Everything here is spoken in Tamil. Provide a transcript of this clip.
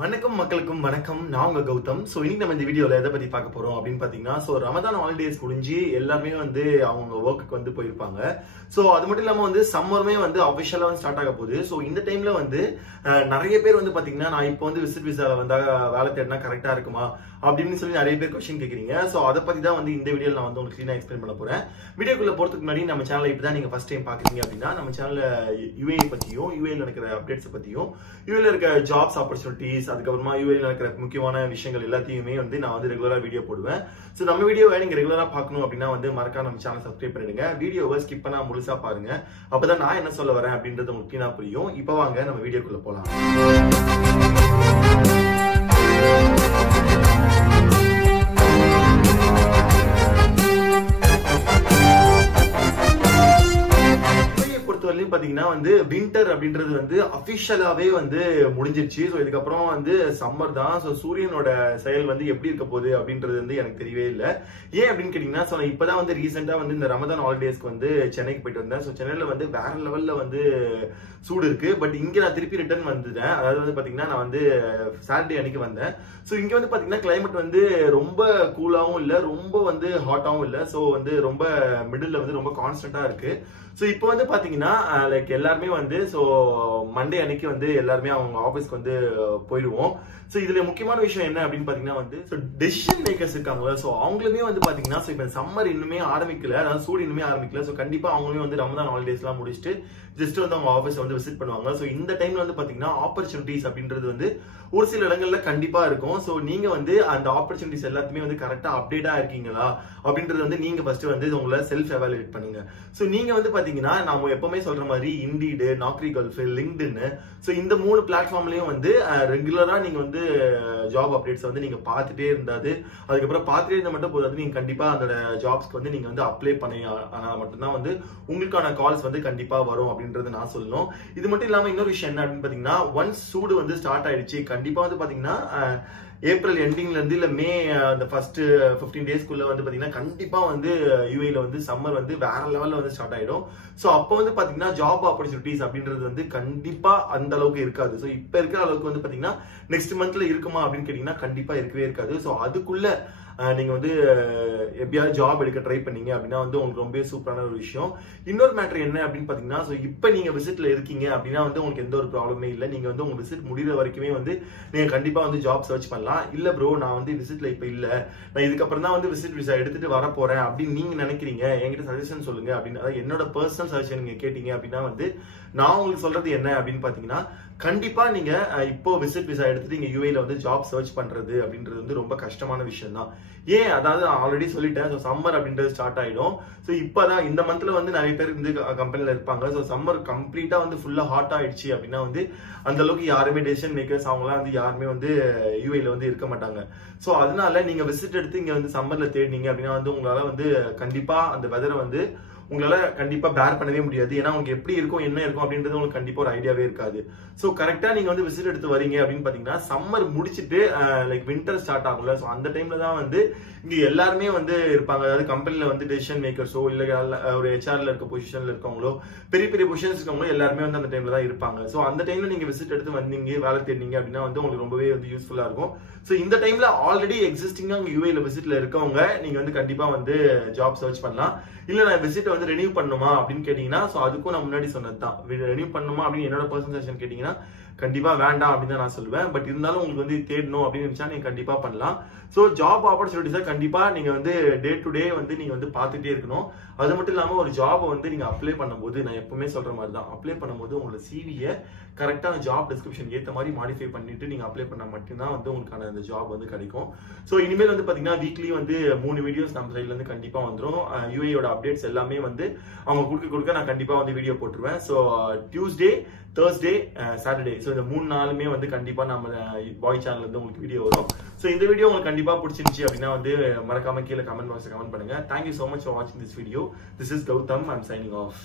வணக்கம் மக்களுக்கும் வணக்கம். நான் உங்க கௌதம். சோ இன்னைக்கு நம்ம இந்த வீடியோல எதை பத்தி பார்க்க போறோம் அப்படின்னு பாத்தீங்கன்னா, சோ ரமதான் ஹாலிடேஸ் முடிஞ்சு எல்லாருமே வந்து அவங்க ஒர்க்குக்கு வந்து போயிருப்பாங்க. சோ அது மட்டும் இல்லாம வந்து சம்மருமே வந்து அபிஷியலா வந்து ஸ்டார்ட் ஆக போகுது. சோ இந்த டைம்ல வந்து நிறைய பேர் வந்து பாத்தீங்கன்னா, நான் இப்போ வந்து விசிட் விசால வந்தா வேலை தேடினா கரெக்டா இருக்குமா அப்படின்னு சொல்லி நிறைய பேர் கொஸ்டின் கேக்குறீங்க. சோ அதை பத்தி தான் வந்து இந்த வீடியோல நான் வந்து உங்களுக்கு கிளீனா எக்ஸ்பிளைன் பண்ண போறேன். வீடியோக்குள்ள போறதுக்கு முன்னாடி நம்ம சேனலை இப்பதான் நீங்க ஃபர்ஸ்ட் டைம் பாக்குறீங்க அப்படின்னா, நம்ம சேனல்ல யுஏ பத்தியும் யுஏல நடக்கிற அப்டேட்ஸ் பத்தியும் யுஏல இருக்க ஜாப்ஸ் ஆப்பர்ச்சுனிட்டிஸ், அதுக்கப்புறமா யுஏல நடக்கிற முக்கியமான விஷயங்கள் எல்லாத்தையுமே வந்து நான் வந்து ரெகுலரா வீடியோ போடுவேன். சோ நம்ம வீடியோவை நீங்க ரெகுலரா பார்க்கணும் அப்படின்னா வந்து மறக்காம நம்ம சேனல் சப்ஸ்கிரைப் பண்ணிடுங்க. வீடியோவை ஸ்கிப் பண்ணா முழுசா பாருங்க. அப்பதான் நான் என்ன சொல்ல வரேன் அப்படின்றது உங்களுக்கு கிளீனா புரியும். இப்போ வாங்க நம்ம வீடியோக்குள்ள போலாம். பாத்தீங்கன்னா வந்து வின்டர் அப்படின்றது வந்து அபிஷியலாவே வந்து முடிஞ்சிருச்சு. சோ இதுக்கப்புறம் வந்து சம்மர் தான். சோ சூரியனோட செயல் வந்து எப்படி இருக்க போகுது அப்படின்றது வந்து எனக்கு தெரியவே இல்லை. ஏன் அப்படின்னு கேட்டீங்கன்னா, சோ இப்பதான் வந்து ரீசெண்டா வந்து இந்த ரமதான் ஹாலிடேஸ்க்கு வந்து சென்னைக்கு போயிட்டு வந்தேன். சோ சென்னையில வந்து வேற லெவல்ல வந்து சூடு இருக்கு. பட் இங்க நான் திருப்பி ரிட்டர்ன் வந்துட்டேன். அதாவது வந்து பாத்தீங்கன்னா நான் வந்து சாட்டர்டே அன்னைக்கு வந்தேன். சோ இங்க வந்து பாத்தீங்கன்னா கிளைமேட் வந்து ரொம்ப கூலாவும் இல்ல, ரொம்ப வந்து ஹாட்டாவும் இல்ல. சோ வந்து ரொம்ப மிடில் வந்து ரொம்ப கான்ஸ்டன்டா இருக்கு. சோ இப்போ வந்து பாத்தீங்கன்னா லைக் எல்லாருமே வந்து சோ மண்டே அன்னைக்கு வந்து எல்லாருமே அவங்க ஆபீஸ்க்கு வந்து போயிடுவோம். சோ இதுல முக்கியமான விஷயம் என்ன அப்படின்னு பாத்தீங்கன்னா வந்து டெசிஷன் மேக்கர்ஸ் இருக்காங்களா, சோ அவங்களுமே வந்து பாத்தீங்கன்னா சோ இப்ப சம்மர் இன்னுமே ஆரம்பிக்கல, அதாவது சூடு இன்னுமே ஆரம்பிக்கல. சோ கண்டிப்பா அவங்களுமே வந்து ரமதான் ஹாலிடேஸ் எல்லாம் முடிச்சுட்டு ஜஸ்ட் வந்து அவங்க ஆபீஸ் வந்து விசிட் பண்ணுவாங்க. சோ இந்த டைம்ல வந்து பாத்தீங்கன்னா ஆப்பர்ச்சுனிட்டிஸ் அப்படின்றது வந்து ஒரு சில இடங்கள்ல கண்டிப்பா இருக்கும். சோ நீங்க வந்து அந்த ஆப்பர்ச்சுனிட்டிஸ் எல்லாத்தையுமே வந்து கரெக்டா அப்டேட்டா இருக்கீங்களா அப்படின்றது வந்து நீங்க ஃபர்ஸ்ட் வந்து உங்களை செல்ஃப் எவாலுவேட் பண்ணுங்க. சோ நீங்க வந்து பாத்தீங்கன்னா நாம எப்பவுமே சொல்ற மாதிரி indeed, Naukri gulf, LinkedIn, so இந்த 3 பிளாட்ஃபார்ம்லயும் வந்து ரெகுலரா நீங்க வந்து ஜாப் அப்டேட்ஸ் வந்து நீங்க பார்த்துட்டே இருந்தாது. அதுக்கப்புறம் பார்த்துட்டே இருந்தா மட்டும் போதாது, நீங்க கண்டிப்பா அந்த ஜாப்ஸ்க்கு வந்து நீங்க வந்து அப்ளை பண்ணி ஆனா மட்டும்தான் வந்து உங்களுக்கான கால்ஸ் வந்து கண்டிப்பா வரும் அப்படின்றது நான் சொல்லணும். இது மட்டும் இல்லாம இன்னொரு விஷயம் என்ன அப்படின்னு பாத்தீங்கன்னா, ஒன்ஸ் சூடு வந்து ஸ்டார்ட் ஆயிடுச்சு, கண்டிப்பா வந்து பாத்தீங்கன்னா ஏப்ரல் எண்டிங்ல இருந்து இல்ல மே அந்த ஃபர்ஸ்ட் 15 டேஸ்க்குள்ள வந்து பாத்தீங்கன்னா கண்டிப்பா வந்து யுஏல வந்து சம்மர் வந்து வேற லெவல்ல வந்து ஸ்டார்ட் ஆயிடும். சோ அப்போ வந்து பாத்தீங்கன்னா ஜாப் ஆப்பர்ச்சுனிட்டிஸ் அப்படின்றது வந்து கண்டிப்பா அந்த அளவுக்கு இருக்காது. சோ இப்ப இருக்கிற அளவுக்கு வந்து பாத்தீங்கன்னா நெக்ஸ்ட் மந்த்ல இருக்குமா அப்படின்னு கேட்டீங்கன்னா கண்டிப்பா இருக்கவே இருக்காது. சோ அதுக்குள்ள நீங்க வந்து எப்படியாவது ஜாப் எடுக்க ட்ரை பண்ணீங்க அப்படின்னா வந்து உங்களுக்கு ரொம்ப சூப்பரான ஒரு விஷயம். இன்னொரு மேட்டர் என்ன அப்படின்னு பாத்தீங்கன்னா, சோ இப்ப நீங்க விசிட்ல இருக்கீங்க அப்படின்னா வந்து உங்களுக்கு எந்த ஒரு ப்ராப்ளமே இல்லை. நீங்க வந்து உங்க விசிட் முடிகிற வரைக்குமே வந்து நீங்க கண்டிப்பா வந்து ஜாப் சர்ச் பண்ணலாம். இல்ல ப்ரோ நான் வந்து விசிட்ல இப்ப இல்ல, நான் இதுக்கப்புறம் தான் வந்து விசிட் விசா எடுத்துட்டு வர போறேன் அப்படின்னு நீங்க நினைக்கிறீங்க, என்கிட்ட சஜஷன் சொல்லுங்க அப்படின்னு, அதாவது என்னோட பர்சனல் சஜஷன் நீங்க கேட்டீங்க அப்படின்னா வந்து நான் உங்களுக்கு சொல்றது என்ன அப்படின்னு பாத்தீங்கன்னா, கண்டிப்பா நீங்க இப்போ விசிட் விசா எடுத்துட்டு நீங்க யுஏல வந்து ஜாப் சர்ச் பண்றது அப்படின்றது வந்து ரொம்ப கஷ்டமான விஷயம் தான். ஏன், அதாவது ஆல்ரெடி சொல்லிட்டேன், சோ சம்மர் அப்படின்றது ஸ்டார்ட் ஆயிடும். சோ இப்பதான் இந்த மந்த்ல வந்து நிறைய பேர் வந்து கம்பெனில இருப்பாங்க. சோ சம்மர் கம்ப்ளீட்டா வந்து ஃபுல்லா ஹாட் ஆயிடுச்சு அப்படின்னா வந்து அந்த அளவுக்கு யாருமே டெசிஷன் மேக்கர்ஸ் அவங்கலாம் வந்து யாருமே வந்து யுஏல வந்து இருக்க மாட்டாங்க. சோ அதனால நீங்க விசிட் எடுத்து இங்க வந்து சம்மர்ல தேடினீங்க அப்படின்னா வந்து உங்களால வந்து கண்டிப்பா அந்த வெதரை வந்து உங்களால கண்டிப்பா பேர் பண்ணவே முடியாது. ஏன்னா உங்களுக்கு எப்படி இருக்கும் என்ன இருக்கும் அப்படின்றது உங்களுக்கு கண்டிப்பா ஒரு ஐடியாவே இருக்காது. சோ கரெக்டா நீங்க வந்து விசிட் எடுத்து வரீங்க அப்படின்னு பாத்தீங்கன்னா சம்மர் முடிச்சுட்டு லைக் வின்டர் ஸ்டார்ட் ஆகும்ல, சோ அந்த டைம்ல தான் வந்து இங்க எல்லாருமே வந்து இருப்பாங்க. அதாவது கம்பெனில வந்து டெசிஷன் மேக்கர்ஸோ இல்ல ஒரு ஹெச்ஆர்ல இருக்க பொசிஷன்ல இருக்கவங்களோ பெரிய பெரிய பொசிஷன்ஸ் இருக்கவங்களோ எல்லாருமே வந்து அந்த டைம்ல தான் இருப்பாங்க. சோ அந்த டைம்ல நீங்க விசிட் எடுத்து வந்தீங்க வேலை தேடினீங்க அப்படின்னா வந்து உங்களுக்கு ரொம்பவே வந்து யூஸ்ஃபுல்லா இருக்கும். சோ இந்த டைம்ல ஆல்ரெடி எக்ஸிஸ்டிங்கா யுஏல விசிட்ல இருக்கவங்க நீங்க வந்து கண்டிப்பா வந்து ஜாப் சர்ச் பண்ணலாம். இல்ல நான் விசிட் வந்து ரெனியூ பண்ணுமா அப்படின்னு கேட்டீங்கன்னா, சோ அதுக்கும் நான் முன்னாடி சொன்னதுதான், ரெனியூ பண்ணுமா அப்படின்னு என்னோட பர்சனல் சஜஷன் கேட்டீங்கன்னா கண்டிப்பா வேண்டாம் அப்படின்னு தான் நான் சொல்லுவேன். பட் இருந்தாலும் உங்களுக்கு வந்து தேடணும் அப்படின்னு நினைச்சா நீங்க கண்டிப்பா பண்ணலாம். சோ ஜாப் ஆப்பர்ச்சுனிட்டிஸா கண்டிப்பா நீங்க வந்து டே டு டே வந்து நீங்க வந்து பார்த்துட்டே இருக்கணும். அது மட்டும் இல்லாம ஒரு ஜாப் வந்து நீங்க அப்ளை பண்ணும்போது நான் எப்பவுமே சொல்ற மாதிரி தான், அப்ளை பண்ணும்போது உங்களோட சிவியை கரெக்டான ஜாப் டிஸ்கிரிப்ஷன் ஏத்த மாதிரி மாடிஃபை பண்ணிட்டு நீங்க அப்ளை பண்ணா மட்டும்தான் வந்து உங்களுக்கான அந்த ஜாப் வந்து கிடைக்கும். சோ இனிமேல் வந்து பாத்தீங்கன்னா வீக்லி வந்து 3 வீடியோஸ் நம்ம சைட்ல இருந்து கண்டிப்பா வந்துடும். யுஏயோட அப்டேட்ஸ் எல்லாமே வந்து அவங்க கொடுக்க நான் கண்டிப்பா வந்து வீடியோ போட்டுருவேன். So Tuesday, Thursday, Saturday, so இந்த 3 நாளுமே வந்து கண்டிப்பா நம்ம பாய் சேனல்ல இருந்து உங்களுக்கு வீடியோ வரும். சோ இந்த வீடியோ உங்களுக்கு கண்டிப்பா பிடிச்சிருந்துச்சு அப்படின்னா வந்து மறக்காம கீழே கமெண்ட் பாக்ஸ்ல கமெண்ட் பண்ணுங்க. Thank you so much for watching this video. This is Gautam. I'm signing off.